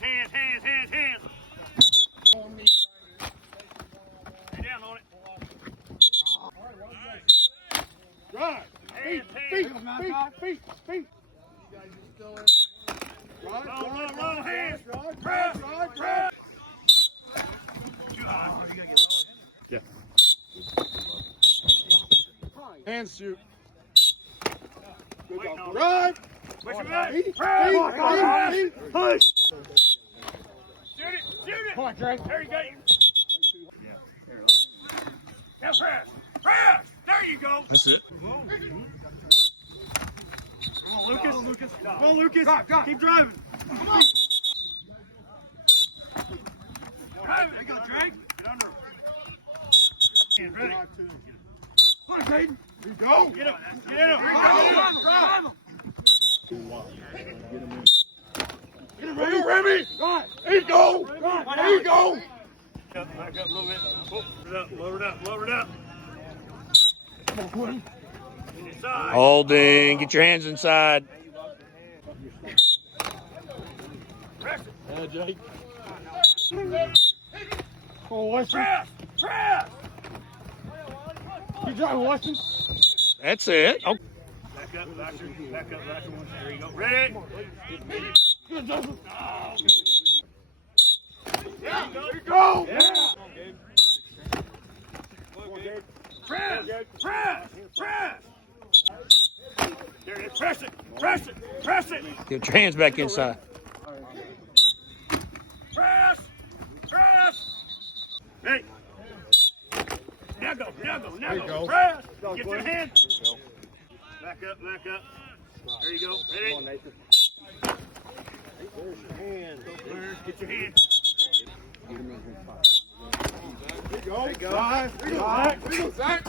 Hands. Lay down on it. Right. Feet. Low, hands. Press. Yeah. Hands shoot. Good Waiting on dog. it. Drive. Push him back. Feet. Push. Shoot it. Come on, Trey. There you go. Now press. There you go. That's it. Come on, Lucas. Come on, Lucas. Drive. Keep driving. Come on. Drive it. There you go, Drake. Get under. Hands ready. Push, Hayden. Here you go. Get him. Drive. Get him, Hey, Remy. Right. There you go. There you go. Back up a little bit. Lower it up. Come on, Quinn. Inside. Holding. Get your hands inside. Press it. Yeah, Jake. Come on, Weston. Press. Keep driving, Weston. That's it. Oh, Back up. There you go. Ready? Good, Joseph. Oh. Yeah. There you go. Yeah. Press. There it is. Press it. get your hands back inside. Press. Hey. Now go. There you go. Press. Get your hands. Back up. There you go. Ready? There's your hand. Get your hands. There you go. There you go. Zach. There you go, Zach.